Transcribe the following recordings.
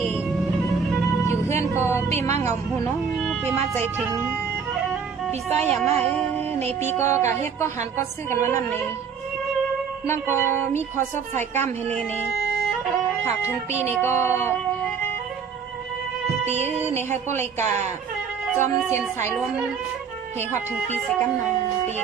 อยู่เพื่อนก็ปีมาเงาหูน้องปีมาใจถึงปีซ้ายอย่ามาในปีก็กะเฮ็ดก็หันก็ซื้อกันมานั่นเลยนั่งก็มีคอซบสายกล้ามให้เลยนี่หากถึงปีนี้ก็ปีในให้ก็เลยกะจอมเสียนสายรวมเหหอบถึงปีสิกันหน่อยปี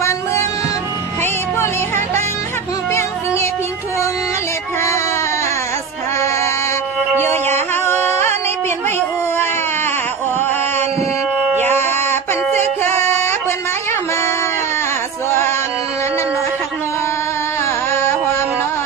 วันเมืองให้บริหารตั้งหักเปียงเงียพิงทวงเล็บผ้าสาเยอะอย่าเฮาในเปลี่ยนไว้อวอ่อนอย่าปันซื้อเคเปิ้นมายามาส่วนนั่นน้อยหักน้อยความน้อย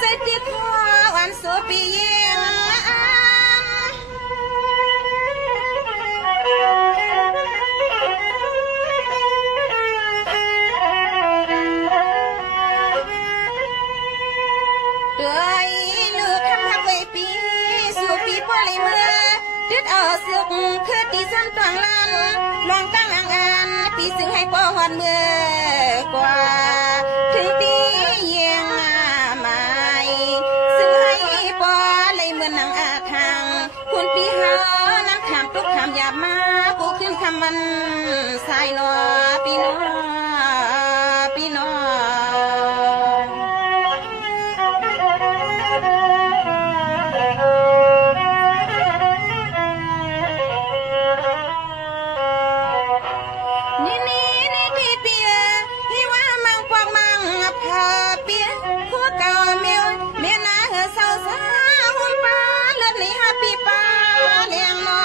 เสด็จพ่อวันโสปีเยี่ยงเดือยลูกคำหักไว้ปีสู่ปีพ่อเลยเมื่อดึดเอาเสือกคือตีซ้ำตวงลันลองตั้งอ่างอันปีซึ่งให้พ่อหอนเมื่อกว่าถึงตีเยี่ยงนางอาทางคุณพี่หาน้ำขามตุกขามหยาบมากูขึ้นคำมันสายนอพี่น้อพี่น้อนี่ที่เปียที่ว่ามังพวกมังพาเปียคู่เก่าเมียวเมียนาเหือเศร้าซานี่ฮะปีป้าเลี้ยงนอ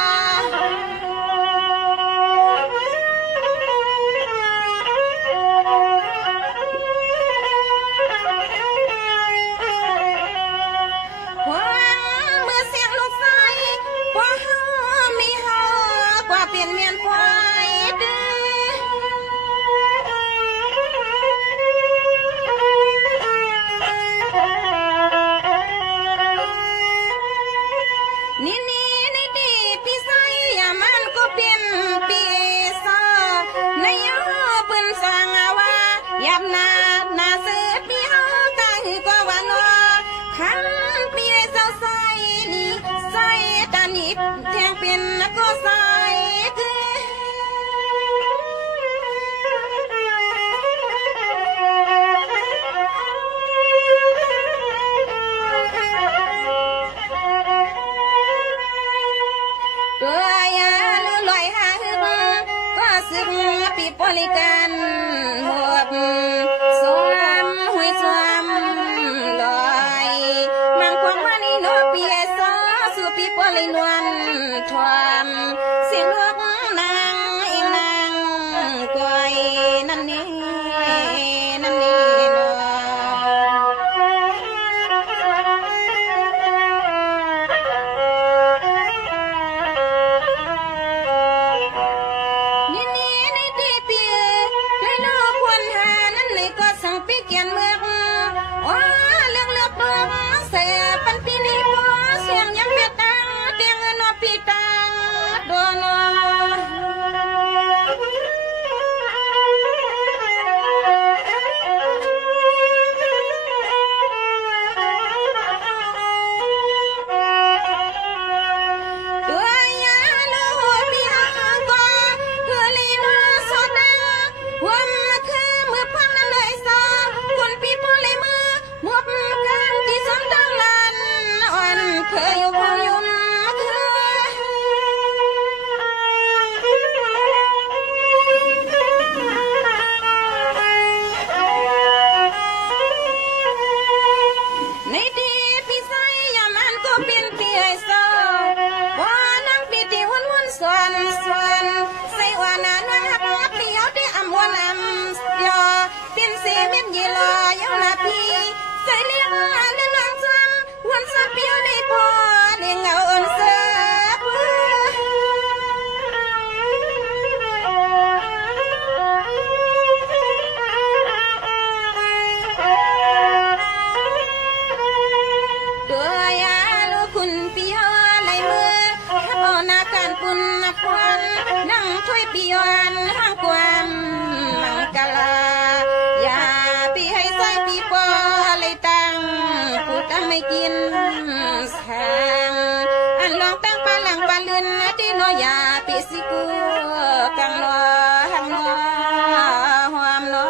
ปุ่นพวนนั่งถ้วยปีวันห้างความมังกลาอย่าปีให้ใส่ปีปอเลยตั้งผู้ตั้งไม่กินสางอันลองตั้งปลาหลังปลาลืนที่น้อยอย่าปีสิกูกังนอหังนอหอมนอ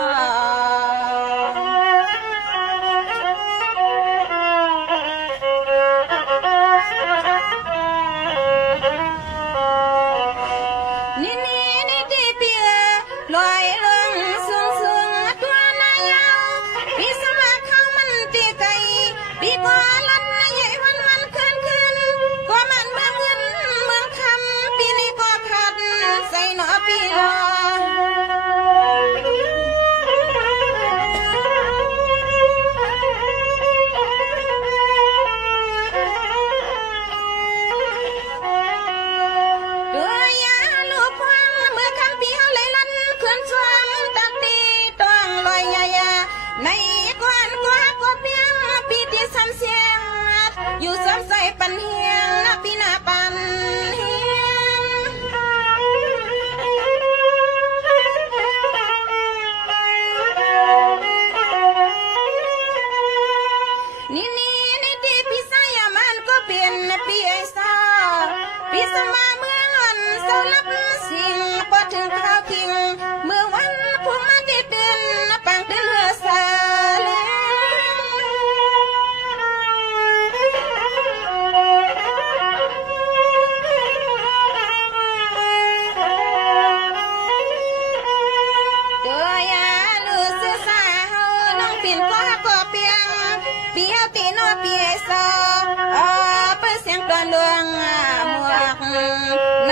อยู่ซ้ำใส่ปันเฮียงนะปีนาปันเฮียงนี่ที่พี่สายมันก็เป็นปีไอซาปีสมาเมื่อวันเสาลับสิ่งพอถึงข้าวคิงเมื่อวันผู้มาติดเดือนปังเดือนเรือสาเปียวตีโนเปียซอเปิดเสียงกลอนลวงหมวกใน